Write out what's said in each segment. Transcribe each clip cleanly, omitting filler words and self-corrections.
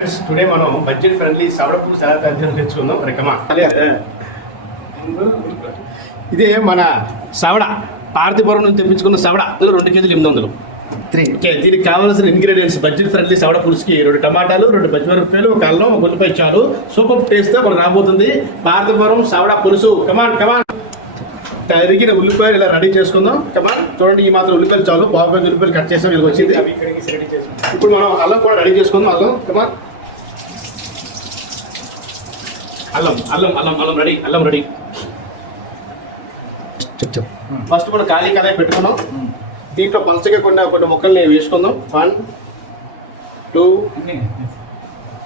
Today మనం budget friendly సవడ పులుసు ఎలా తయారు చేయాలో తెచ్చుకుందాం రికమా. ఇదే మన సవడ పార్థిపురం నుంచి తెప్పించుకున్న సవడ 2 కేజీలు 800. ఓకే, దీనికి కావాల్సిన ఇంగ్రీడియంట్స్ బడ్జెట్ ఫ్రెండ్లీ సవడ పులుసుకి 2 టమాటాలు, 2 పచ్చిమిరపకాయలు, 1 అల్లం, 1 ఉల్లిపాయ చాలు. సూపర్ టేస్ట్తో మనకు రాబోతుంది పార్థిపురం సవడ పులుసు. కమాన్ కమాన్. తరిగిన ఉల్లిపాయలు ఇలా రెడీ చేసుకుందాం. కమాన్, చూడండి ఈ మాత్రం ఉల్లిపాయలు చాలు. 1/2 కేజీ ఉల్లిపాయలు కట్ చేసాం, వీళ్ళకి వచ్చింది. ఇప్పుడు మనం అల్లం కూడా రెడీ చేసుకుందాం. అల్లం కమాన్, అల్లం అల్లం అల్లం అల్లం రెడీ. అల్లం రెడీ. ఫస్ట్ మనం ఖాళీ కడాయి పెట్టుకున్నాం. దీంట్లో పలచగా కొన్ని ముక్కల్ని వేసుకుందాం. 1 2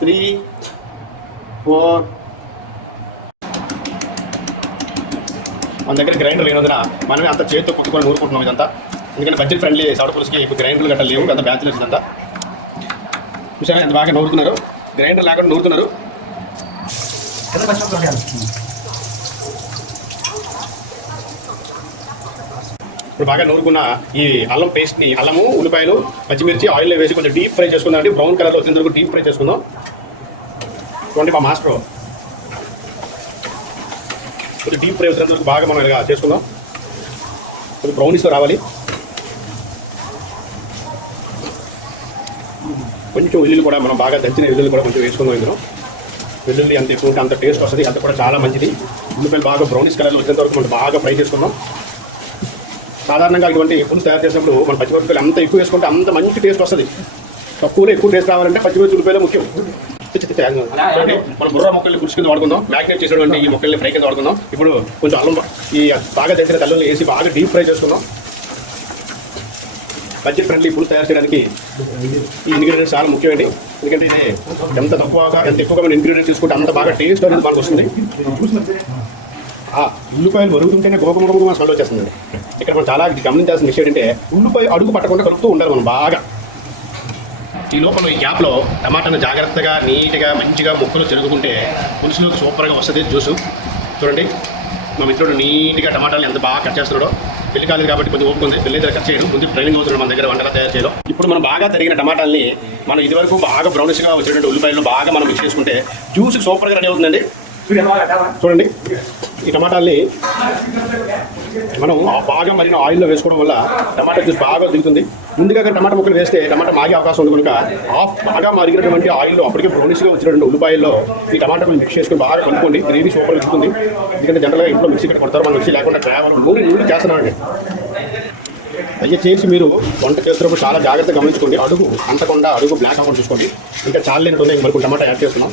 3 4. మన దగ్గర గ్రైండర్ లేనందున మనమే అంత చేతితో కుట్టుకొని నూరుకుంటున్నాం ఇదంతా. ఎందుకంటే బడ్జెట్ ఫ్రెండ్లీ సవడ పులుసుకి ఇప్పుడు గ్రైండర్లు గట్ట లేవు, అంత బ్యాచులర్స్ ఇదంతా. చూసారా ఎంత బాగా నూరుతున్నారు, గ్రైండర్ లేకుండా నూరుతున్నారు. ఇప్పుడు బాగా నూరుకున్న ఈ అల్లం పేస్ట్ని, అల్లము, ఉల్లిపాయలు, పచ్చిమిర్చి ఆయిల్లో వేసి కొంచెం డీప్ ఫ్రై చేసుకుందాం. అంటే బ్రౌన్ కలర్లో వచ్చిన వరకు డీప్ ఫ్రై చేసుకుందాం. చూడండి మా మాస్టర్ కొంచెం డీప్ ఫ్రై వచ్చిన వరకు బాగా మనం ఇలా చేసుకుందాం. కొంచెం బ్రౌనిష్తో రావాలి. కొంచెం ఉల్లిలు కూడా మనం బాగా దంచిన ఉల్లిలు కూడా కొంచెం వేసుకుందాం. ఇందులో వెల్లుల్లి అంత ఎక్కువ ఉంటే అంత టేస్ట్ వస్తుంది, అంత కూడా చాలా మంచిది. ఉల్లిపాయలు బాగా బ్రౌనిష్ కలర్లో వచ్చేంత వరకు మనం బాగా ఫ్రై చేసుకుందాం. సాధారణంగా ఇటువంటి పులుసు తయారు చేసినప్పుడు మనం పచ్చిమిరపకాయలు అంత ఎక్కువ వేసుకుంటే అంత మంచి టేస్ట్ వస్తుంది. తక్కువలో ఎక్కువ టేస్ట్ రావాలంటే పచ్చిమిరపకాయలు ఉల్లిపాయలు ముఖ్యం. మనం బుర్ర మొక్కల్ని పులుసు కింద వాడుకుందాం. మ్యాగ్నేట్ చేసేటువంటి ఈ మొక్కల్ని ఫ్రై కింద వాడుకుందాం. ఇప్పుడు కొంచెం అల్లం, ఈ బాగా దంచిన అల్లం వేసి బాగా డీప్ ఫ్రై చేసుకుందాం. బడ్జెట్ ఫ్రెండ్లీ పులుసు తయారు చేయడానికి ఈ ఇంగ్రీడియంట్స్ చాలా ముఖ్యమండి. ఎందుకంటే ఇది ఎంత ఎక్కువగా మనం ఇంగ్రీడియంట్స్ తీసుకుంటే అంత బాగా టేస్ట్ అనేది మనకు వస్తుంది. ఉల్లిపాయలు మరుగుతుంటేనే గోపముఖంగా స్మెల్ వచ్చేస్తుందండి. ఇక్కడ మనం చాలా గమనించాల్సిన విషయం ఏంటంటే ఉల్లిపాయ అడుగు పట్టకుండా కలుపుతూ ఉండాలి మనం బాగా. ఈ లోపల ఈ గ్యాప్లో టమాటాను జాగ్రత్తగా నీట్గా మంచిగా ముక్కలు చెరుగుకుంటే పులుసులోకి సూపర్గా వస్తుంది జ్యూసు. చూడండి మా మిత్రుడు నీట్గా టమాటాలు ఎంత బాగా కట్ చేస్తున్నాడో. పెళ్లి కాలేదు కాబట్టి కొంచెం ఓపుకుంది, పెళ్లి దగ్గర కట్ చేయడం ముందు ట్రైనింగ్ అవుతున్నాడు మన దగ్గర వంటలా తయారు చేయడం. ఇప్పుడు మనం బాగా తరిగిన టమాటాలని మనం ఇదివరకు బాగా బ్రౌనిష్గా వచ్చినటువంటి ఉల్లిపాయలు బాగా మనం మిక్స్ చేసుకుంటే జ్యూస్ సూపర్గా రెడీ అవుతుందండి. చూడండి ఈ టమాటాల్ని మనం బాగా మరిన ఆయిల్లో వేసుకోవడం వల్ల టమాటా జ్యూస్ బాగా దిగుతుంది. ముందుగా టమాటా ముక్కలు వేస్తే టమాటా మాగే అవకాశం ఉంది కనుక బాగా మరిగినటువంటి ఆయిల్లో అప్పటికే బ్రౌనిష్గా వచ్చినటువంటి ఉల్లిపాయల్లో ఈ టమాటా మిక్స్ చేసుకొని బాగా కలుపుకోండి. గ్రేవీ సూపర్ వచ్చింది. ఎందుకంటే జనరల్గా ఇంట్లో మిక్సీ కట్టి కొడతారు, మనం మిక్సీ లేకుండా కేవలం నూనె చేస్తున్నామండి. దయచేసి మీరు వంట చేస్తున్నప్పుడు చాలా జాగ్రత్తగా గమనించుకోండి. అడుగు అంటకుండా, అడుగు బ్లాక్ అవ్వకుండా చూసుకోండి. ఇంకా చాలా లేనట్టుంది, మనకు టమాటా యాడ్ చేస్తున్నాం.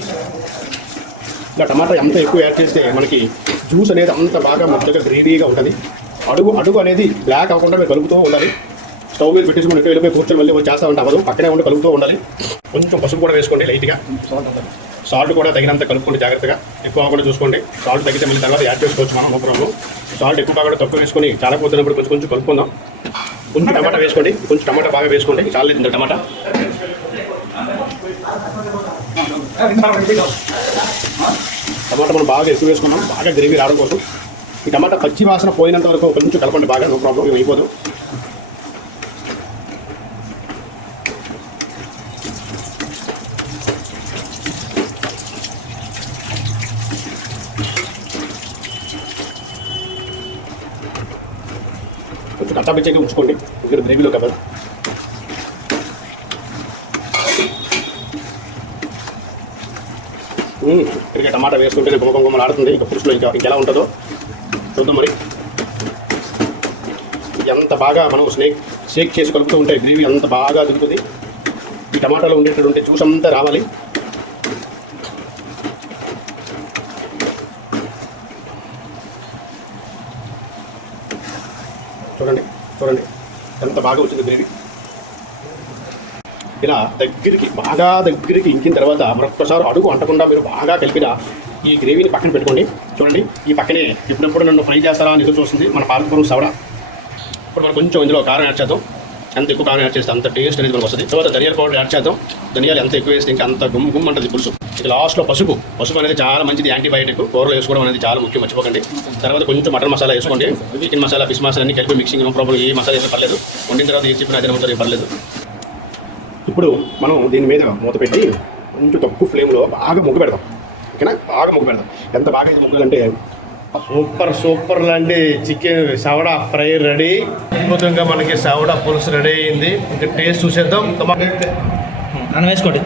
ఇలా టమాటా ఎంత ఎక్కువ యాడ్ చేస్తే మనకి జ్యూస్ అనేది అంత బాగా ముద్దగా గ్రేవీగా ఉంటుంది. అడుగు అనేది బ్లాక్ అవ్వకుండా మీరు కలుపుతూ ఉండాలి. స్టవ్ మీద పెట్టేసుకుని ఇంట్లో వెళ్ళిపోయి కూర్చొని మళ్ళీ చేస్తామంటే అవ్వదు, పక్కనే ఉండి కలుపుతూ ఉండాలి. కొంచెం పసుపు కూడా వేసుకోండి లైట్గా. సాల్ట్ కూడా తగినంత కలుపుకోండి జాగ్రత్తగా, ఎక్కువ కూడా చూసుకోండి. సాల్ట్ తగ్గితే మళ్ళీ తర్వాత యాడ్ చేసుకోవచ్చు మనం నోపురంలో. సాల్ట్ ఎక్కువ కూడా తక్కువ వేసుకొని చాలా పోతున్నప్పుడు కొంచెం కలుపుకుందాం. కొంచెం టమాటా వేసుకోండి, కొంచెం టమాటా బాగా వేసుకోండి. చాలా లేదు టమాటా. టమాటా మనం బాగా ఎక్కువ వేసుకున్నాం, బాగా గ్రేవీ రావడం కోసం. ఈ టమాటా పచ్చి వాసన పోయినంత వరకు కొంచెం కలపండి బాగా, నో ప్రాబ్లం, అయిపోదు. కొంచెం కచ్చాపిచ్చాగా ఉంచుకోండి, ఇక్కడ గ్రేవీలో కదా. ఇక్కడికి టమాటా వేసుకుంటే గుమ్మగుమ్మలు ఆడుతుంది. ఇక పులుసులో ఇంకెలా ఉంటుందో చూద్దాం. మరి ఎంత బాగా మనం షేక్ చేసి కలుపుతూ ఉంటే గ్రేవీ అంత బాగా దిగుతుంది. ఈ టమాటాలో ఉండేటటువంటి జ్యూస్ అంతా రావాలి. చూడండి చూడండి ఎంత బాగా వచ్చింది గ్రేవీ. ఇలా బాగా దగ్గరికి ఇంకిన తర్వాత మరొక్కసారి అడుగు అంటకుండా మీరు బాగా కలిపిన ఈ గ్రేవీని పక్కన పెట్టుకోండి. చూడండి ఈ పక్కనే ఎప్పుడెప్పుడు నన్ను ఫ్రై చేస్తారా అని ఎదురు చూస్తుంది మన పాలకూర సవడ. ఇప్పుడు మనం కొంచెం ఇందులో కారం యాడ్ చేద్దాం. ఎంత ఎక్కువ కారం యాడ్ చేస్తే అంత టేస్ట్ అనేది మనకు వస్తుంది. తర్వాత ధనియాల పౌడర్ యాడ్ చేద్దాం. ధనియాలు ఎంత ఎక్కువ వేస్తే ఇంకా అంత గుమ్మ అంటుంది పులుసు. ఇక లాస్ట్లో పసుపు అనేది చాలా మంచిది, యాంటీబయాటిక్. కూరలో వేసుకోవడం అనేది చాలా ముఖ్యం, మర్చిపోకండి. తర్వాత కొంచెం మటన్ మసాలా వేసుకోండి. చికెన్ మసాలా, ఫిష్ మసాలా అన్ని కలిపి మిక్సింగ్, నో ప్రాబ్లం. ఏ మసాలా వేస్తే పర్లేదు. వండిన తర్వాత ఏ చెప్పిన అదే నమ్ముతారు, పర్లేదు. ఇప్పుడు మనం దీని మీద మూత పెట్టి కొంచెం తక్కువ ఫ్లేమ్లో బాగా ముగ్గు పెడదాం. ఓకేనా, బాగా ముగ్గు పెడదాం. ఎంత బాగా అయితే ముగ్గులంటే సూపర్ లాంటి చికెన్ సవడా ఫ్రై రెడీ. అద్భుతంగా మనకి సవడా పులుసు రెడీ అయింది. ఇంకా టేస్ట్ చూసేద్దాం. అన్నం వేసుకోండి.